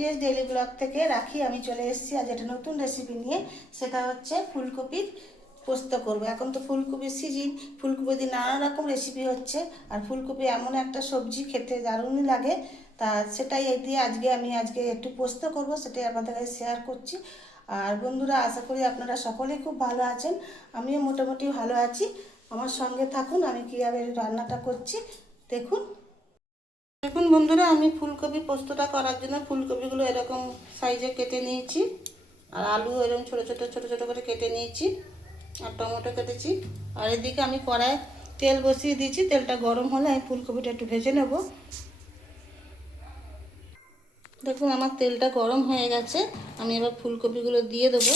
PS daily blog থেকে রাখি, আমি চলে এসেছি আজ একটা নতুন রেসিপি নিয়ে। সেটা হচ্ছে ফুলকপির পোস্ত করব। এখন তো ফুলকপির সিজন ফুলকপি দিয়ে নানা রকম রেসিপি হচ্ছে। আর ফুলকপি এমন একটা সবজি, খেতে দারুণই লাগে। তা সেটাই দিয়ে আজকে আমি আজকে একটু পোস্ত করব, সেটাই আপনাদের কাছে শেয়ার করছি। আর বন্ধুরা, আশা করি আপনারা সকলেই খুব ভালো আছেন। আমিও মোটামুটি ভালো আছি। আমার সঙ্গে থাকুন, আমি কীভাবে রান্নাটা করছি, দেখুন। দেখুন বন্ধুরা, আমি ফুলকপি পোস্তটা করার জন্য ফুলকপিগুলো এরকম সাইজে কেটে নিয়েছি। আর আলু এরকম ছোটো ছোটো ছোটো ছোটো করে কেটে নিয়েছি আর টমেটো কেটেছি। আর এদিকে আমি কড়ায় তেল বসিয়ে দিয়েছি। তেলটা গরম হলে আমি ফুলকপিটা একটু ভেজে নেব। দেখুন, আমার তেলটা গরম হয়ে গেছে। আমি এবার ফুলকপিগুলো দিয়ে দেবো।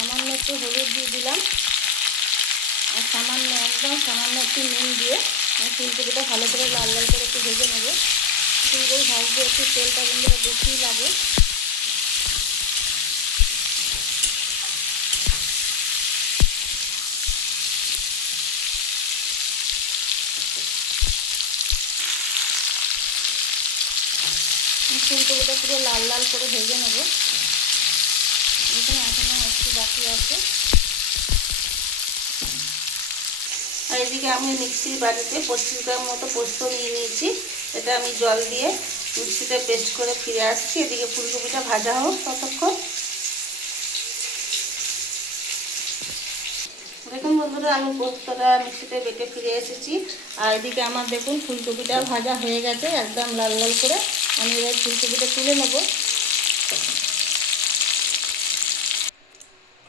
সামান্য একটু হলুদ দিয়ে দিলাম। আর সামান্য, একদম সামান্য একটু নুন দিয়ে আমি ফুলকপিটা ভালো করে লাল লাল করে একটু ভেজে নেব। ফুলকপি ভাজতে একটু তেলটা কিন্তু বেশিই লাগে। ফুলকপিটা পুরো লাল লাল করে ভেজে নেব। এখানে এখনও একটু বাকি আছে। আর এদিকে আমি মিক্সির বাড়িতে পঁচিশ গ্রাম মতো পোস্ত নিয়ে নিয়েছি। এটা আমি জল দিয়ে মিক্সিতে পেস্ট করে ফিরে আসছি। এদিকে ফুলকপিটা ভাজা হোক ততক্ষণ। দেখুন বন্ধুরা, আমি পোস্তটা মিক্সিতে বেটে ফিরে এসেছি। আর এদিকে আমার দেখুন ফুলকপিটা ভাজা হয়ে গেছে, একদম লাল লাল করে। আমি এবার ফুলকপিটা তুলে নেব।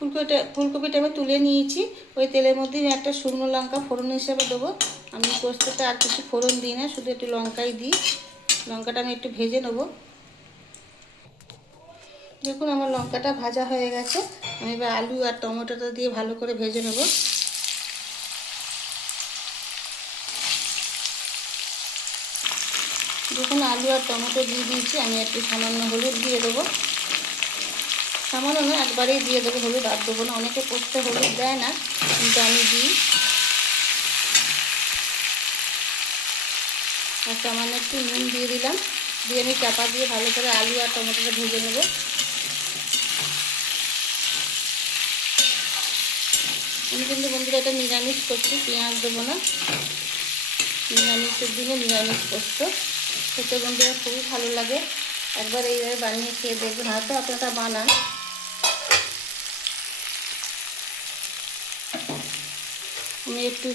ফুলকপিটা ফুলকপিটা আমি তুলে নিয়েছি। ওই তেলের মধ্যে আমি একটা শুকনো লঙ্কা ফোড়ন হিসেবে দেবো। আমি পোস্তটা আর কিছু ফোড়ন দিই না, শুধু একটু লঙ্কাই দিই। লঙ্কাটা আমি একটু ভেজে নেব। দেখুন, আমার লঙ্কাটা ভাজা হয়ে গেছে। আমি এবার আলু আর টমেটোটা দিয়ে ভালো করে ভেজে নেব। দেখুন, আলু আর টমেটো দিয়ে দিয়েছি। আমি একটু সামান্য হলুদ দিয়ে দেবো। সামান্য না, একবারেই দিয়ে দেবো, হলুদ আর দেবো না। অনেকে পোস্তে হলুদ দেয় না, কিন্তু আমি দিই। আর সামান্য একটু নুন দিয়ে দিলাম। দিয়ে আমি চাপা দিয়ে ভালো করে আলু আর টমেটোটা ভেজে নেব। আমি কিন্তু বন্ধুরা এটা নিরামিষ করছি, পেঁয়াজ দেবো না। নিরামিষের দিনে নিরামিষ পোস্ত। খেতে বন্ধুরা খুবই ভালো লাগে। একবার এইভাবে বানিয়ে খেয়ে দেখবেন। হয়তো আপনারা বানান। আমি একটু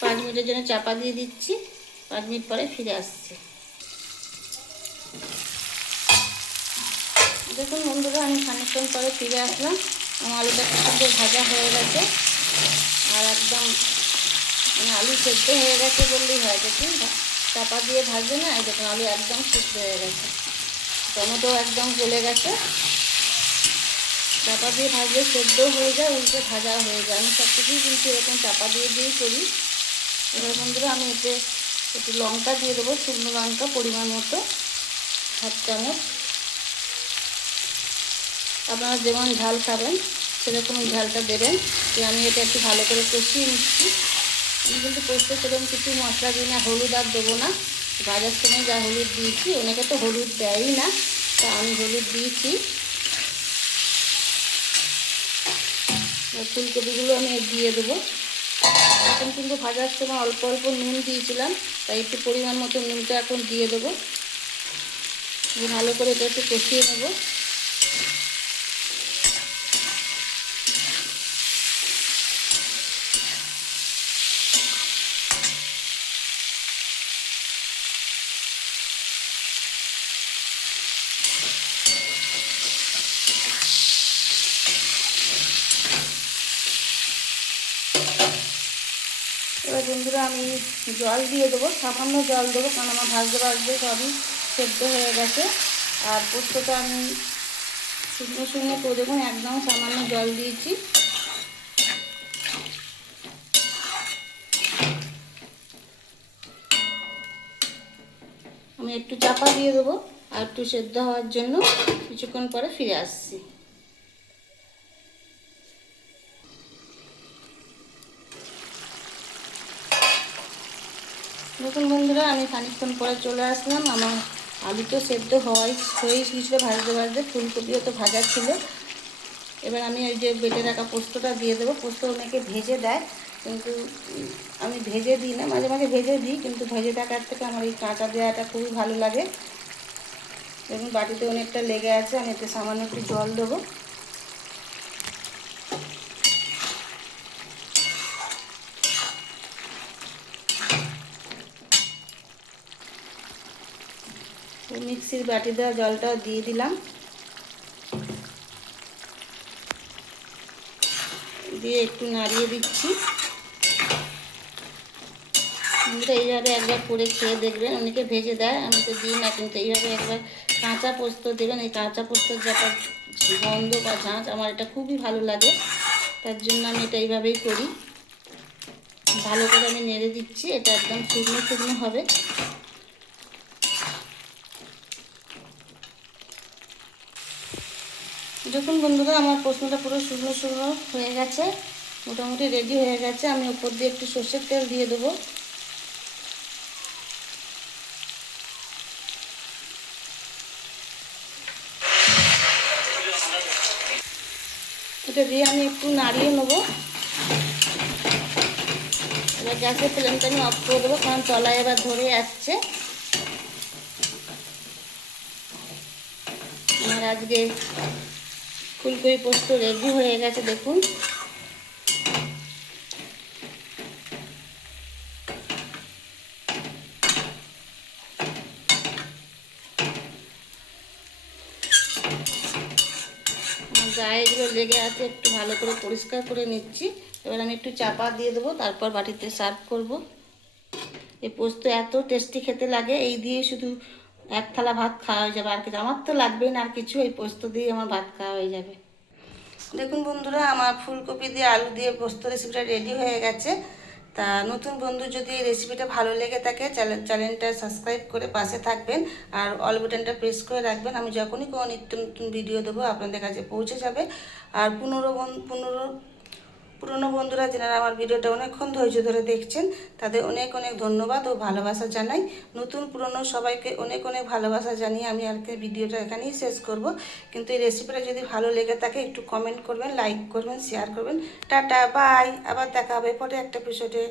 পাঁচ মিনিটের জন্য চাপা দিয়ে দিচ্ছি। পাঁচ মিনিট পরে ফিরে আসছি। দেখুন বন্ধুরা, আমি খানিকক্ষণ পরে ফিরে আসলাম। আমার আলুটা সুন্দর ভাজা হয়ে গেছে। আর একদম মানে আলু সেদ্ধ হয়ে গেছে বললেই হয় দেখুন চাপা দিয়ে ভাজবে না এই দেখুন আলু একদম সেদ্ধ হয়ে গেছে। টমেটো একদম গলে গেছে। চাপা দিয়ে ভাজলে সেদ্ধ হয়ে যায়, উল্টে ভাজা হয়ে যায়। আমি সব কিছুই কিন্তু এরকম চাপা দিয়ে দিয়েই করি। এবার বন্ধুরা, আমি এতে একটু লঙ্কা দিয়ে দেবো, শুকনো লঙ্কা পরিমাণ মতো, হাফ চামচ। আপনারা যেমন ঝাল খাবেন, সেরকম ঝালটা দেবেন। যে আমি এটা একটু ভালো করে কষিয়ে নিচ্ছি। আমি কিন্তু পোস্তে সেরকম কিছু মশলা দিই না, হলুদ আর দেবো না। ভাজার সময় যা হলুদ দিয়েছি, অনেকে তো হলুদ দেয়ই না। তা আমি হলুদ দিয়েছি। ফুলকপিগুলো আমি দিয়ে দেবো। এখন কিন্তু ভাজার সময় অল্প অল্প নুন দিয়েছিলাম, তাই একটু পরিমাণ মতো নুনটা এখন দিয়ে দেবো। ভালো করে এটা একটু কষিয়ে নেব। এবার বন্ধুরা আমি জল দিয়ে দেবো, সামান্য জল দেবো, কারণ আমার ভাজতে ভাজতে সবই সেদ্ধ হয়ে গেছে। আর পোস্তটা আমি শুকনো শুকনো করে দেখুন একদম সামান্য জল দিয়েছি। আমি একটু চাপা দিয়ে দেবো, আর একটু সেদ্ধ হওয়ার জন্য কিছুক্ষণ পরে ফিরে আসছি। দেখুন বন্ধুরা, আমি খানিকক্ষণ পরে চলে আসলাম। আমার আলু তো সেদ্ধ হওয়াই হয়েই গিয়েছিল, ভাজতে ভাজতে। ফুলকপিও তো ভাজা ছিল। এবার আমি ওই যে বেটে রাখা পোস্তটা দিয়ে দেবো। পোস্ত অনেকে ভেজে দেয়, কিন্তু আমি ভেজে দিই না। মাঝে মাঝে ভেজে দিই, কিন্তু ভেজে থাকার থেকে আমার এই কাঁটা দেওয়াটা খুবই ভালো লাগে। দেখুন, বাটিতে অনেকটা লেগে আছে। আমি এতে সামান্য একটু জল দেবো। মিক্সির বাটি দেওয়া জলটাও দিয়ে দিলাম। দিয়ে একটু নাড়িয়ে দিচ্ছি। এইভাবে একবার করে খেয়ে দেখবেন। অনেকে ভেজে দেয়, আমি তো দিই না, কিন্তু এইভাবে একবার কাঁচা পোস্ত দেবেন। এই কাঁচা পোস্তর যে একটা গন্ধ বা ঝাঁঝ আমার এটা খুবই ভালো লাগে। তার জন্য আমি এটা এইভাবেই করি। ভালো করে আমি নেড়ে দিচ্ছি, এটা একদম শুকনো শুকনো হবে। দেখুন বন্ধুরা আমার প্রশ্নটা পুরো শুকনো শুকনো হয়ে গেছে, মোটামুটি রেডি হয়ে গেছে, আমি উপর দিয়ে একটু সর্ষের তেল দিয়ে দেবো। এটা দিয়ে আমি একটু নাড়িয়ে নেব। এবার গ্যাসের ফ্লেমটা আমি অফ করে দেবো, কারণ তলায় এবার ধরে আসছে। আমার আজকে ফুলকপি পোস্ত রেডি হয়ে গেছে, দেখুন। গায়ে এগুলো লেগে আছে, একটু ভালো করে পরিষ্কার করে নিচ্ছি। এবার আমি একটু চাপা দিয়ে দেবো, তারপর বাটিতে সার্ভ করব। এই পোস্ত এত টেস্টি খেতে লাগে, এই দিয়ে শুধু এক থালা ভাত খাওয়া হয়ে যাবে, আর কিছু আমার তো লাগবেই না, আর কিছু, এই পোস্ত দিয়ে আমার ভাত খাওয়া হয়ে যাবে। দেখুন বন্ধুরা, আমার ফুলকপি দিয়ে, আলু দিয়ে পোস্ত রেসিপিটা রেডি হয়ে গেছে। তা নতুন বন্ধু যদি এই রেসিপিটা ভালো লেগে থাকে চ্যানেল চ্যানেলটা সাবস্ক্রাইব করে পাশে থাকবেন, আর অল বাটনটা প্রেস করে রাখবেন। আমি যখনই কোনো নিত্য নতুন ভিডিও দেবো, আপনাদের কাছে পৌঁছে যাবে। আর পুনরো পুনরো পুরনো বন্ধুরা যারা আমার ভিডিওটা অনেকক্ষণ ধৈর্য ধরে দেখছেন, তাদের অনেক অনেক ধন্যবাদ ও ভালোবাসা জানাই। নতুন পুরনো সবাইকে অনেক অনেক ভালোবাসা জানিয়ে আমি আজকে ভিডিওটা এখানেই শেষ করব। কিন্তু এই রেসিপিটা যদি ভালো লেগে থাকে, একটু কমেন্ট করবেন লাইক করবেন শেয়ার করবেন। টাটা বাই আবার দেখা হবে পরে একটা এপিসোডে